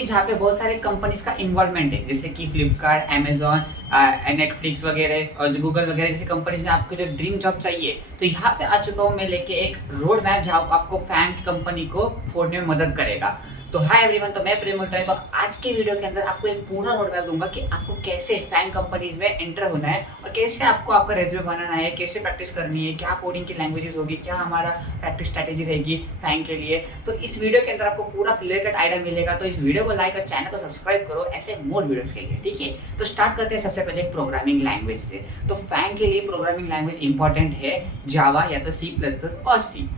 अभी जहाँ पे बहुत सारे कंपनीज का इन्वॉल्वमेंट है, जैसे कि फ्लिपकार्ट, अमेजॉन, नेटफ्लिक्स वगैरह और गूगल वगैरह जैसे कंपनीज में आपको जो ड्रीम जॉब चाहिए, तो यहाँ पे आ चुका हूँ मैं लेके एक रोड मैप जहाँ आपको फैंग कंपनी को फोड़ने में मदद करेगा। तो हाय एवरीवन, तो मैं प्रेम बोलता हूँ। तो आज के वीडियो के अंदर आपको एक पूरा रोड मैप दूंगा कि आपको कैसे फैंग कंपनीज में एंटर होना है और कैसे आपको आपका रेज्यूमे बनाना है, कैसे प्रैक्टिस करनी है, क्या कोडिंग की लैंग्वेजेस होगी, क्या हमारा प्रैक्टिस स्ट्रैटेजी रहेगी फैंग के लिए। तो इस वीडियो के अंदर आपको पूरा क्लियर कट आइडिया मिलेगा। तो इस वीडियो को लाइक और चैनल को सब्सक्राइब करो ऐसे मोर वीडियोस के लिए, ठीक है। तो स्टार्ट करते हैं सबसे पहले प्रोग्रामिंग लैंग्वेज से। तो फैंग के लिए प्रोग्रामिंग लैंग्वेज इंपॉर्टेंट है जावा या तो C++ और सी।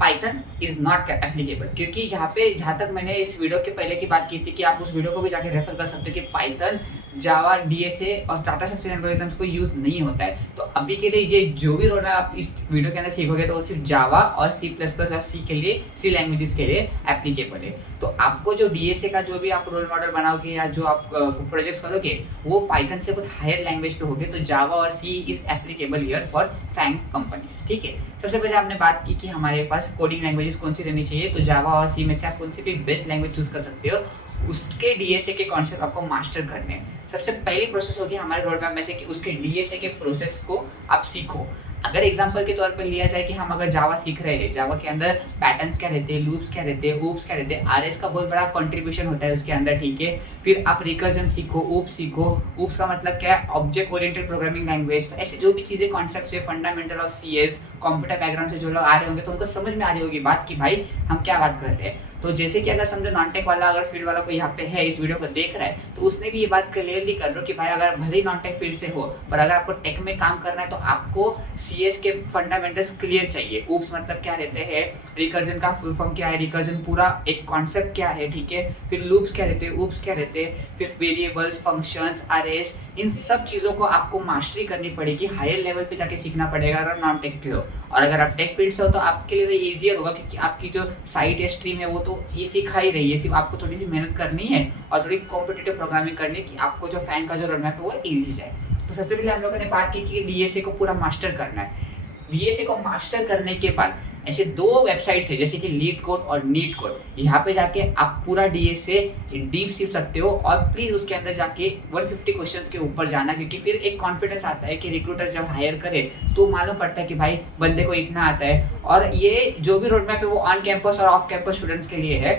पाइथन इज नॉट एप्लीकेबल, क्योंकि जहाँ तक मैंने इस वीडियो के पहले की बात की थी कि आप उस वीडियो को भी जाके रेफर कर सकते हो कि पाइथन, जावा, डीएसए और टाटा स्ट्रक्चर एल्गोरिथम्स को यूज नहीं होता है। तो अभी के लिए ये जो भी रोड मैप आप इस वीडियो के अंदर सीखोगे तो वो सिर्फ जावा और C++ और सी के लिए, सी लैंग्वेजेस के लिए एप्लीकेबल है। तो आपको जो डीएसए का जो भी आप रोल मॉडल बनाओगे या जो आप प्रोजेक्ट्स करोगे वो पाइथन से बहुत हायर लैंग्वेज पे होगे। तो जावा और C is applicable here for FAANG companies, ठीक है। सबसे पहले हमने बात की कि हमारे पास कोडिंग लैंग्वेजेस कौन सी रहनी चाहिए। तो जावा और सी में से आप कौन सी भी बेस्ट लैंग्वेज चूज कर सकते हो, उसके डीएसए के कॉन्सेप्ट आपको मास्टर करने हैं। सबसे पहली प्रोसेस होगी हमारे रोड मैप में से कि उसके डीएसए के प्रोसेस को आप सीखो। अगर एग्जांपल के तौर पे लिया जाए कि हम अगर जावा सीख रहे हैं, जावा के अंदर पैटर्न्स क्या रहते हैं, लूप्स क्या रहते हैं, ऊप्स क्या रहते हैं, आरएस का बहुत बड़ा कंट्रीब्यूशन होता है उसके अंदर, ठीक है। फिर आप रिकर्जन सीखो, ऊप सीखो। ऊप्स का मतलब क्या है, ऑब्जेक्ट ओरिएंटेड प्रोग्रामिंग लैंग्वेज। तो ऐसे जो भी चीजें कॉन्सेप्ट है, fundamental of CS, computer background से जो लोग आ रहे होंगे तो उनको समझ में आ रही होगी बात कि भाई हम क्या बात कर रहे हैं। तो जैसे कि अगर समझो नॉन टेक वाला अगर फील्ड वाला कोई यहाँ पे है, इस वीडियो को देख रहा है, तो उसने भी ये बात क्लियरली कर लो कि भाई अगर भले ही नॉन टेक फील्ड से हो पर अगर आपको टेक में काम करना है तो आपको सीएस के फंडामेंटल्स क्लियर चाहिए। ऊप्स मतलब क्या रहते हैं, रिकर्जन का फुल फॉर्म क्या है, रिकर्जन पूरा एक कॉन्सेप्ट क्या है, ठीक है। फिर लूप्स क्या रहते हैं, ऊप्स क्या रहते हैं, फिर वेरिएबल्स, फंक्शंस, अरेस, इन सब चीजों को आपको मास्टरी करनी पड़ेगी, हायर लेवल पे जाके सीखना पड़ेगा अगर नॉन टेक के हो। और अगर आप टेक फील्ड से हो तो आपके लिए तो ईजियर होगा क्योंकि आपकी जो साइड या स्ट्रीम है वो तो ये सिखा ही रही है, सिर्फ आपको थोड़ी सी मेहनत करनी है और थोड़ी कॉम्पिटिटिव प्रोग्रामिंग करनी है कि आपको जो फैंग का जो रोड मैप है वो ईजी जाए। तो सबसे पहले हम लोगों ने बात की कि डीएसए को पूरा मास्टर करना है। डीएसए को मास्टर करने के बाद ऐसे दो वेबसाइट्स है जैसे कि लीड कोड और नीट कोड, यहाँ पे जाके आप पूरा डीएसए डीप सीख सकते हो। और प्लीज उसके अंदर जाके 150 क्वेश्चंस के ऊपर जाना, क्योंकि फिर एक कॉन्फिडेंस आता है कि रिक्रूटर जब हायर करे तो मालूम पड़ता है कि भाई बंदे को इतना आता है। और ये जो भी रोड मैप है वो ऑन कैंपस और ऑफ कैंपस स्टूडेंट्स के लिए है।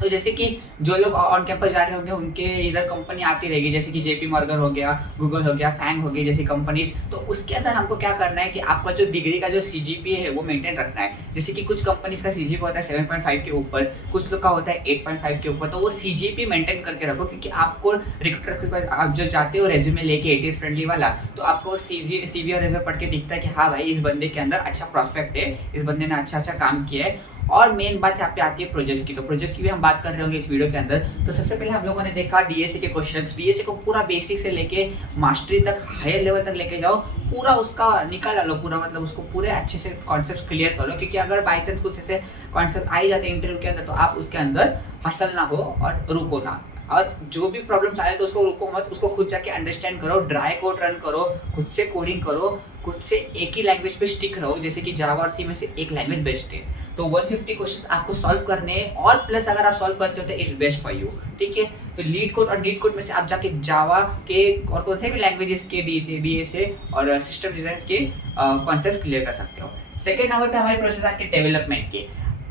तो जैसे कि जो लोग ऑन कैंपस जा रहे होंगे उनके इधर कंपनी आती रहेगी, जैसे कि जेपी मॉर्गन हो गया, गूगल हो गया, फैंग हो गई जैसी कंपनीज। तो उसके अंदर हमको क्या करना है कि आपका जो डिग्री का जो सीजीपीए है वो मेंटेन रखना है। जैसे कि कुछ कंपनीज का सीजीपीए होता है 7.5 के ऊपर, कुछ लोग का होता है 8.5 के ऊपर। तो वो सीजीपीए मेंटेन करके रखो, क्योंकि आपको रिक्रूटर के पास आप जब जाते हो रेज्यूमे लेके एटीएस फ्रेंडली वाला, तो आपको सीवी और रेज्यूमे पढ़ के दिखता है कि हाँ भाई इस बंदे के अंदर अच्छा प्रॉस्पेक्ट है, इस बंदे ने अच्छा अच्छा काम किया है। और मेन बात यहाँ पे आती है प्रोजेक्ट्स की। तो प्रोजेक्ट्स की भी हम बात कर रहे होंगे इस वीडियो के अंदर। तो सबसे पहले हम लोगों ने देखा डीएसए के क्वेश्चंस। डीएसए को पूरा बेसिक से लेके मास्टरी तक, हायर लेवल तक लेके जाओ, पूरा उसका निकाल डालो पूरा, मतलब उसको पूरे अच्छे से कॉन्सेप्ट क्लियर करो। क्योंकि अगर बाई चांस कुछ ऐसे कॉन्सेप्ट आ ही जाते हैं इंटरव्यू के अंदर तो आप उसके अंदर हसल ना हो और रुको ना। और जो भी प्रॉब्लम्स आए तो उसको रुको मत, उसको खुद जाके अंडरस्टैंड करो, ड्राई कोड रन करो, खुद से कोडिंग करो, खुद से एक ही लैंग्वेज पे स्टिक रहो। जैसे कि जावा और सी में से एक लैंग्वेज बेस्ट है। तो 150 क्वेश्चन आपको सॉल्व करने हैं और प्लस अगर आप सॉल्व करते हो तो इट्स बेस्ट फॉर यू, ठीक है। फिर लीड कोड और नीट कोड में से आप जाके जावा के और कौन से भी लैंग्वेजेस के डीएसए और सिस्टम डिजाइन के कॉन्सेप्ट क्लियर कर सकते हो। सेकेंड नंबर पे हमारे प्रोसेस आते हैं डेवलपमेंट के।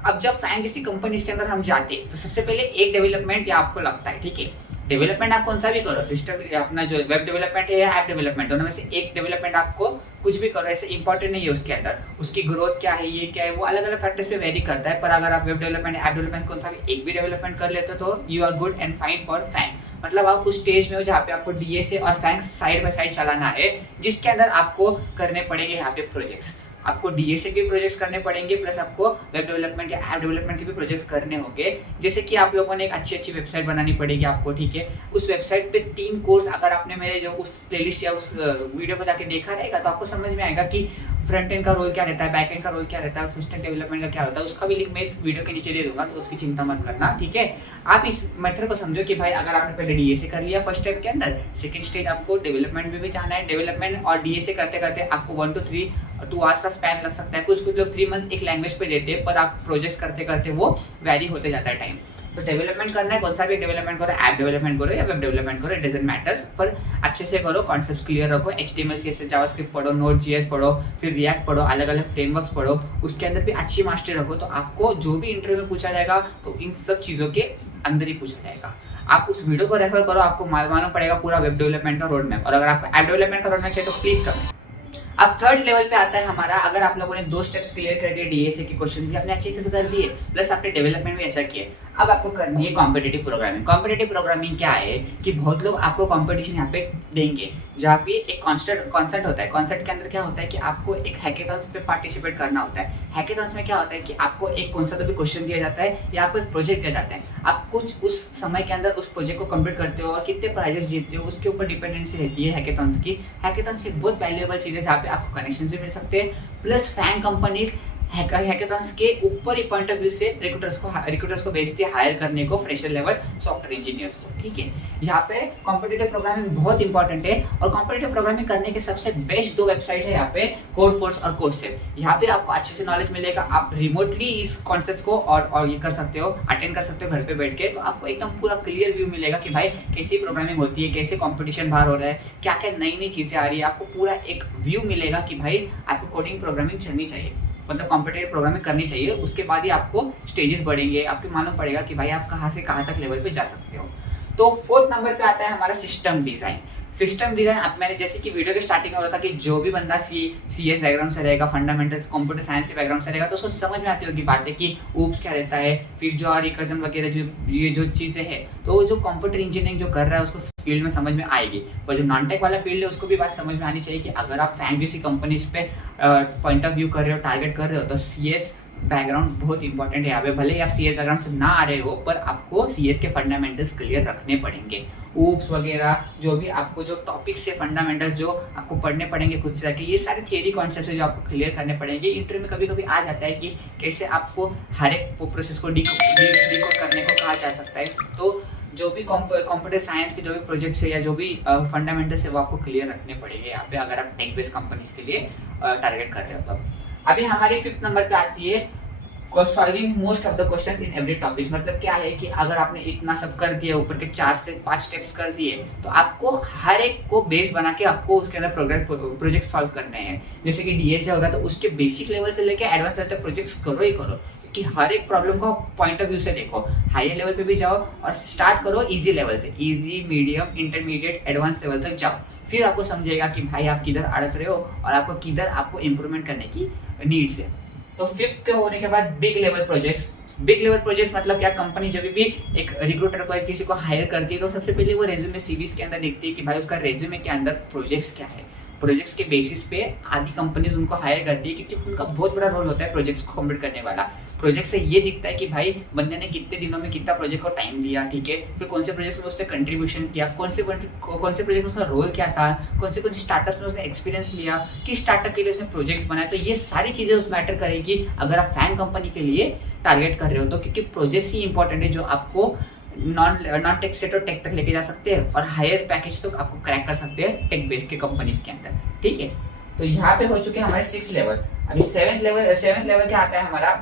अब जब फैंग किसी कंपनीज के अंदर हम जाते हैं तो सबसे पहले एक डेवलपमेंट या आपको लगता है, ठीक है। डेवलपमेंट आप कौन सा भी करो, सिस्टम अपना जो वेब डेवलपमेंट है या ऐप डेवलपमेंट, दोनों में से एक डेवलपमेंट आपको कुछ भी करो, ऐसे इंपॉर्टेंट नहीं है उसके अंदर। उसकी ग्रोथ क्या है, ये क्या है, वो अलग अलग फैक्टर्स पे वेरी करता है। पर अगर आप वेब डेवलपमेंट, ऐप डेवलपमेंट कौन सा भी एक भी डेवलपमेंट कर लेते हो तो you are good and fine for FAANG. मतलब आप उस स्टेज में हो जहाँ पे आपको डीएसए और फैंग साइड बाय साइड चलाना है, जिसके अंदर आपको करने पड़ेंगे यहाँ पे प्रोजेक्ट्स। आपको डीएसए के प्रोजेक्ट्स करने पड़ेंगे, प्लस आपको वेब डेवलपमेंट या ऐप डेवलपमेंट के भी प्रोजेक्ट्स करने होंगे। जैसे कि आप लोगों ने एक अच्छी वेबसाइट बनानी पड़ेगी आपको, ठीक है। उस वेबसाइट पे 3 कोर्स, अगर आपने मेरे जो उस प्लेलिस्ट या उस वीडियो को जाके देखा रहेगा तो आपको समझ में आएगा कि फ्रंट एंड का रोल क्या रहता है, बैक एंड का रोल क्या रहता है, फुल स्टैक डेवलपमेंट का क्या होता है। उसका भी लिंक मैं इस वीडियो के नीचे दे दूंगा, तो उसकी चिंता मत करना, ठीक है। आप इस मेथड को समझो कि भाई अगर आपने पहले डीएसए कर लिया फर्स्ट स्टेप के अंदर, सेकंड स्टेज आपको डेवलपमेंट में भी जाना है। डेवलपमेंट और डीएसए करते करते आपको 1 to 3 2 आवर्स का स्पैन लग सकता है। कुछ लोग 3 मंथ एक लैंग्वेज पे देते हैं, पर आप प्रोजेक्ट्स करते करते वो वैरी होते जाता है टाइम। तो डेवलपमेंट करना है, कौन सा भी डेवलपमेंट करो, ऐप डेवलपमेंट करो या वेब डेवलपमेंट करो, इट डजंट मैटर्स, पर अच्छे से करो, कॉन्सेप्ट्स क्लियर रखो, HTML CSS जावास्क्रिप्ट पढ़ो, Node.js पढ़ो, फिर रिएक्ट पढ़ो, अलग अलग फ्रेमवर्क्स पढ़ो, उसके अंदर भी अच्छी मास्टरी रखो, तो आपको जो भी इंटरव्यू में पूछा जाएगा तो इन सब चीज़ों के अंदर ही पूछा जाएगा। आप उस वीडियो को रेफर करो, आपको मालूम पड़ेगा पूरा वेब डेवलपमेंट का रोड मैप, और अगर आपको ऐप डेवलपमेंट का रोड मैप चाहिए तो प्लीज कमेंट। अब थर्ड लेवल पे आता है हमारा, अगर आप लोगों ने 2 स्टेप्स क्लियर कर दिए, DSA के क्वेश्चन भी आपने अच्छे से कर दिए, प्लस आपने डेवलपमेंट भी अच्छा किए, अब आपको करनी है कॉम्पिटिटिव प्रोग्रामिंग। कॉम्पिटिटिव प्रोग्रामिंग क्या है कि बहुत लोग आपको कॉम्पिटिशन यहाँ पे देंगे, जहाँ पे एक कॉन्सेप्ट होता है। कॉन्सेप्ट के अंदर क्या होता है कि आपको एक हैकेथॉन्स पे पार्टिसिपेट करना होता है। हैकेथॉन्स में क्या होता है कि आपको एक कौन सा तो भी क्वेश्चन दिया जाता है या आपको एक प्रोजेक्ट दिया जाता है, आप कुछ उस समय के अंदर उस प्रोजेक्ट को कंप्लीट करते हो और कितने प्राइजेस जीतते हो उसके ऊपर डिपेंडेंसी रहती है हैकेथॉन्स की। हैकेथॉन्स एक बहुत वैल्यूएबल चीज़ है जहाँ पे आपको कनेक्शन भी मिल सकते हैं, प्लस फैन कंपनीज हैकेथॉन्स के ऊपर ही पॉइंट ऑफ व्यू से रिक्रूटर्स को भेजती है हायर करने को फ्रेशर लेवल सॉफ्टवेयर इंजीनियर्स को। ठीक है, यहाँ पे कॉम्पिटिटिव प्रोग्रामिंग बहुत इंपॉर्टेंट है, और कॉम्पिटिटिव प्रोग्रामिंग करने के सबसे बेस्ट 2 वेबसाइट है यहाँ पे, कोडफोर्स और कोर्सेर। यहाँ पे आपको अच्छे से नॉलेज मिलेगा, आप रिमोटली इस कॉन्सेप्ट्स को और ये कर सकते हो, अटेंड कर सकते हो घर पे बैठ के, तो आपको एकदम पूरा क्लियर व्यू मिलेगा कि भाई कैसी प्रोग्रामिंग होती है, कैसे कॉम्पिटिशन बाहर हो रहा है, क्या क्या नई नई चीज़ें आ रही है, आपको पूरा एक व्यू मिलेगा कि भाई आपको कोडिंग प्रोग्रामिंग चलनी चाहिए, मतलब कॉम्पिटिटिव प्रोग्रामिंग करनी चाहिए। उसके बाद ही आपको स्टेजेस बढ़ेंगे, आपको मालूम पड़ेगा कि भाई आप कहाँ से कहाँ तक लेवल पे जा सकते हो। तो 4th नंबर पे आता है हमारा सिस्टम डिज़ाइन। सिस्टम डिज़ाइन, अब मैंने जैसे कि वीडियो के स्टार्टिंग में बोला था कि जो भी बंदा CS बैकग्राउंड से रहेगा, फंडामेंटल्स कंप्यूटर साइंस के बैकग्राउंड से रहेगा, तो उसको समझ में आती होगी बातें कि ऊप्स क्या रहता है, फिर जो रिकर्जन वगैरह जो चीज़ें हैं, तो जो कंप्यूटर इंजीनियरिंग जो कर रहा है उसको फील्ड में समझ में आएगी। पर जो नॉन टेक वाला फील्ड है उसको भी बात समझ में आनी चाहिए कि अगर आप फैंग जैसी कंपनीज पे पॉइंट ऑफ व्यू कर रहे हो, टारगेट कर रहे हो, तो CS बैकग्राउंड बहुत इंपॉर्टेंट है यहाँ पे। भले ही आप CS बैकग्राउंड से ना आ रहे हो, पर आपको CS के फंडामेंटल्स क्लियर रखने पड़ेंगे। ऊप्स वगैरह जो भी आपको जो टॉपिक्स है, फंडामेंटल्स जो आपको पढ़ने पड़ेंगे खुद से, ये सारे थियरी कॉन्सेप्ट्स है जो आपको क्लियर करने पड़ेंगे। इंटरव्यू में कभी कभी आ जाता है कि कैसे आपको हर एक प्रोसेस को डिकोड करने को कहा जा सकता है, तो जो भी कंप्यूटर साइंस के जो भी प्रोजेक्ट्स है या जो भी फंडामेंटल्स है वो आपको क्लियर रखने पड़ेंगे यहाँ पे, अगर आप टेक बेस्ड कंपनीज के लिए टारगेट कर रहे हो तब। अभी हमारी 5th नंबर पे आती है solving most of the question in every topic. मतलब क्या है कि अगर आपने इतना सब कर दिया, ऊपर के 4 से 5 स्टेप्स कर दिए, तो आपको हर एक को बेस बना के आपको उसके अंदर प्रोजेक्ट सॉल्व करने हैं। जैसे कि DSA होगा तो उसके बेसिक लेवल से लेकर एडवांस लेवल तक प्रोजेक्ट्स करो ही करो, कि हर एक प्रॉब्लम को पॉइंट ऑफ व्यू से देखो। हायर लेवल पे भी जाओ और स्टार्ट करो इजी लेवल से, easy, medium, intermediate, advance level तक जाओ, फिर आपको समझेगा कि भाई आप किधर अड़क रहे हो और आपको किधर आपको इम्प्रूवमेंट करने की नीड्स है। तो 5th के होने के बाद big level projects. Big level projects मतलब क्या, कंपनी जब भी एक रिक्रूटर को किसी को हायर करती है तो सबसे पहले वो रेज्यूमे सीवीज के अंदर देखती है कि भाई उसका रेज्यूमे के अंदर प्रोजेक्ट्स क्या है। प्रोजेक्ट्स के बेसिस पे आधी कंपनीज उनको हायर करती है, क्योंकि उनका बहुत बड़ा रोल होता है प्रोजेक्ट्स को कंप्लीट करने वाला। प्रोजेक्ट से ये दिखता है कि भाई बंदे ने कितने दिनों में कितना प्रोजेक्ट को टाइम दिया, ठीक है, फिर कौन से प्रोजेक्ट में उसने कंट्रीब्यूशन किया, कौन से प्रोजेक्ट में उसका रोल क्या था, कौन से स्टार्टअप्स में उसने एक्सपीरियंस लिया, किस स्टार्टअप के लिए उसने प्रोजेक्ट्स बनाए। तो ये सारी चीज़ें उस मैटर करेगी अगर आप फैन कंपनी के लिए टारगेट कर रहे हो तो, क्योंकि प्रोजेक्ट्स ही इंपॉर्टेंट है जो आपको नॉन टेक से तो टेक तक लेके जा सकते हैं और हायर पैकेज तो आपको क्रैक कर सकते हैं टेक बेस के कंपनीज के अंदर। ठीक है, तो यहाँ पे हो चुके हैं हमारे 6 लेवल। अभी 7th लेवल क्या आता है हमारा,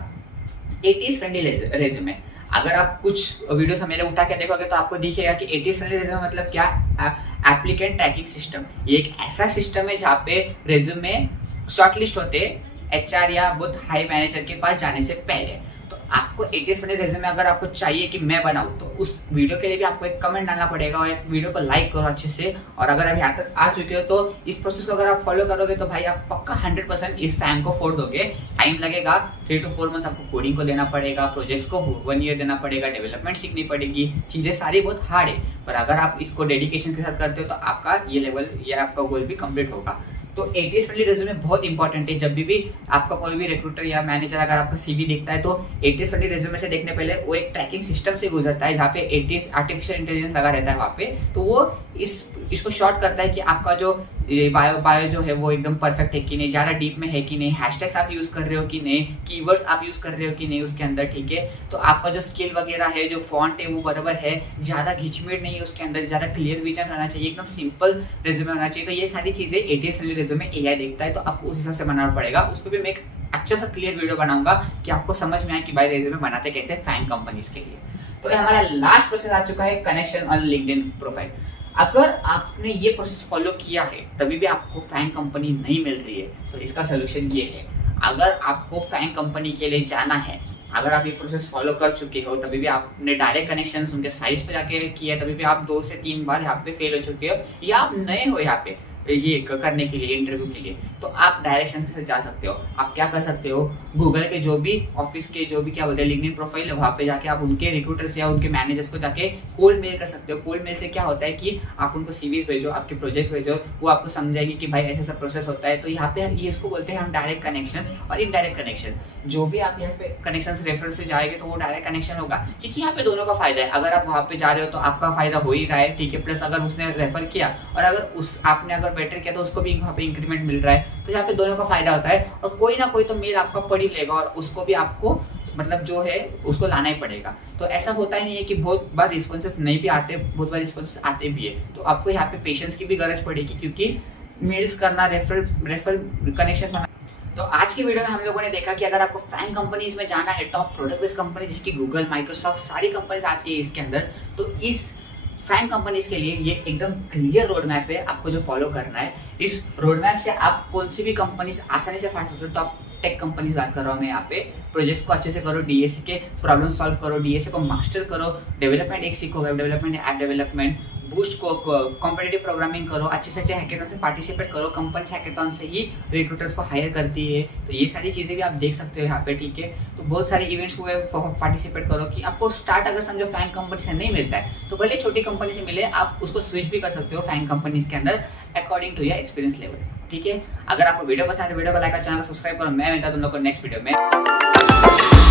80s फ्रेंडली रेज्यूमे। अगर आप कुछ वीडियोस मेरे उठा के देखोगे तो आपको दिखेगा कि 80s फ्रेंडली रेज्यूमे मतलब क्या, एप्लीकेंट ट्रैकिंग सिस्टम। ये एक ऐसा सिस्टम है जहाँ पे रेज्यूमे शॉर्टलिस्ट होते हैं HR या बहुत हाई मैनेजर के पास जाने से पहले। तो आपको 80s फ्रेंडली रेज्यूमे अगर आपको चाहिए कि मैं बनाऊँ तो उस वीडियो के लिए भी आपको एक कमेंट डालना पड़ेगा और एक वीडियो को लाइक करो अच्छे से। और अगर आप यहाँ तक आ चुके हो तो इस प्रोसेस को अगर आप फॉलो करोगे तो भाई आप पक्का 100% इस फैन को फोड़ दोगे। टाइम लगेगा, 3 to 4 मंथ्स आपको कोडिंग को देना पड़ेगा, प्रोजेक्ट्स को 1 ईयर देना पड़ेगा, डेवलपमेंट सीखनी पड़ेगी, चीज़ें सारी बहुत हार्ड है। पर अगर आप इसको डेडिकेशन के साथ करते हो तो आपका ये लेवल या आपका गोल भी कंप्लीट होगा। तो 80s फ्रेंडली रेज्यूमे बहुत इंपॉर्टेंट है। जब भी आपका कोई भी रिक्रूटर या मैनेजर अगर आपका CV देखता है तो 80s फ्रेंडली रेज्यूमे से देखने पहले वो एक ट्रैकिंग सिस्टम से गुजरता है जहाँ पे 80s आर्टिफिशियल इंटेलिजेंस लगा रहता है वहाँ पे। तो वो इसको शॉर्ट करता है कि आपका जो बायो जो है वो एकदम परफेक्ट है कि नहीं, ज़्यादा डीप में है कि नहीं, हैशटैग्स आप यूज़ कर रहे हो कि नहीं, कीवर्ड्स आप यूज़ कर रहे हो कि नहीं उसके अंदर, ठीक है। तो आपका जो स्किल वगैरह है, जो फॉन्ट है वो बराबर है, ज़्यादा घिचमिट नहीं है उसके अंदर, ज़्यादा क्लियर विजन होना चाहिए, एकदम सिंपल रेज्यूमे होना चाहिए। तो ये सारी चीज़ें 80s फ्रेंडली रेज्यूमे AI देखता है, तो आपको उस हिसाब से बनाना पड़ेगा। उस पर भी मैं एक अच्छा सा क्लियर वीडियो बनाऊंगा कि आपको समझ में आए कि भाई रेज्यूमे बनाते कैसे फैन कंपनीज के लिए। तो हमारा लास्ट प्रोसेस आ चुका है कनेक्शन ऑन लिंक्डइन प्रोफाइल। अगर आपने ये प्रोसेस फॉलो किया है तभी भी आपको फैंग कंपनी नहीं मिल रही है, तो इसका सोल्यूशन ये है। अगर आपको फैंग कंपनी के लिए जाना है, अगर आप ये प्रोसेस फॉलो कर चुके हो तभी भी आपने डायरेक्ट कनेक्शन उनके साइट्स पे जाके किया, तभी भी आप 2 से 3 बार यहाँ पे फेल हो चुके हो, या आप नए हो यहाँ पे ये करने के लिए, इंटरव्यू के लिए, तो आप डायरेक्शन के साथ जा सकते हो। आप क्या कर सकते हो, गूगल के जो भी ऑफिस के जो भी क्या बोलते हैं लिंक्डइन प्रोफाइल है, वहाँ पे जाके आप उनके रिक्रूटर्स या उनके मैनेजर्स को जाके कोल्ड मेल कर सकते हो। कोल्ड मेल से क्या होता है कि आप उनको सीवीज भेजो, आपके प्रोजेक्ट्स भेजो, वो आपको समझाएगी कि भाई ऐसा प्रोसेस होता है। तो यहाँ पे ये इसको बोलते हैं हम डायरेक्ट कनेक्शन और इनडायरेक्ट कनेक्शन। जो भी आप यहाँ पे कनेक्शन रेफरेंस से जाएंगे तो वो डायरेक्ट कनेक्शन होगा, क्योंकि यहाँ पे दोनों का फायदा है। अगर आप वहाँ पे जा रहे हो तो आपका फायदा हो ही रहा है, ठीक है, प्लस अगर उसने रेफर किया और अगर आपने अगर बेटर किया तो उसको भी वहाँ पे इंक्रीमेंट मिल रहा है, तो यहाँ पे दोनों का फायदा होता है। और कोई ना कोई तो मेल आपका पढ़ ही लेगा और उसको भी आपको मतलब जो है उसको लाना ही पड़ेगा। तो ऐसा होता ही नहीं है कि बहुत बार रिस्पॉन्सेस नहीं भी आते, बहुत बार रिस्पॉन्सेस आते भी है। तो आपको यहाँ पे पेशेंस की भी गरज पड़ेगी, क्योंकि मेल्स करना, रेफरल कनेक्शन बनाना। तो आज की वीडियो में हम लोगों ने देखा कि अगर आपको फैंग कंपनीज में जाना है, टॉप प्रोडक्ट बेस्ड कंपनी जैसे कि गूगल, माइक्रोसॉफ्ट, सारी कंपनीज आती है इसके अंदर, तो इस फैंग कंपनीज के लिए ये एकदम क्लियर रोड मैप है आपको जो फॉलो करना है। इस रोड मैप से आप कौन सी भी कंपनीज आसानी से फाड़ सकते हो। टॉप टेक कंपनीज बात कर रहा हूँ मैं यहाँ पे। प्रोजेक्ट्स को अच्छे से करो, डीएसए के प्रॉब्लम सॉल्व करो, डीएसए को मास्टर करो, डेवलपमेंट एक सीखो, web development, app development, boost को कॉम्पिटिटिव प्रोग्रामिंग करो, अच्छे से अच्छे हैकेथॉन में पार्टिसिपेट करो। कंपनी हैकेथॉन से ही रिक्रूटर्स को हायर करती है, तो ये सारी चीज़ें भी आप देख सकते हो यहाँ पे, ठीक है। तो बहुत सारे इवेंट्स हुए, पार्टिसिपेट करो कि आपको स्टार्ट अगर समझो फैंग कंपनी से नहीं मिलता है तो भले छोटी कंपनी से मिले, आप उसको स्विच भी कर सकते हो फैंग कंपनीज के अंदर according to your experience level, ठीक है। अगर आपको वीडियो पसंद है, वीडियो को लाइक और चैनल को सब्सक्राइब करो। मैं मिलता हूं तुम लोग को नेक्स्ट वीडियो में।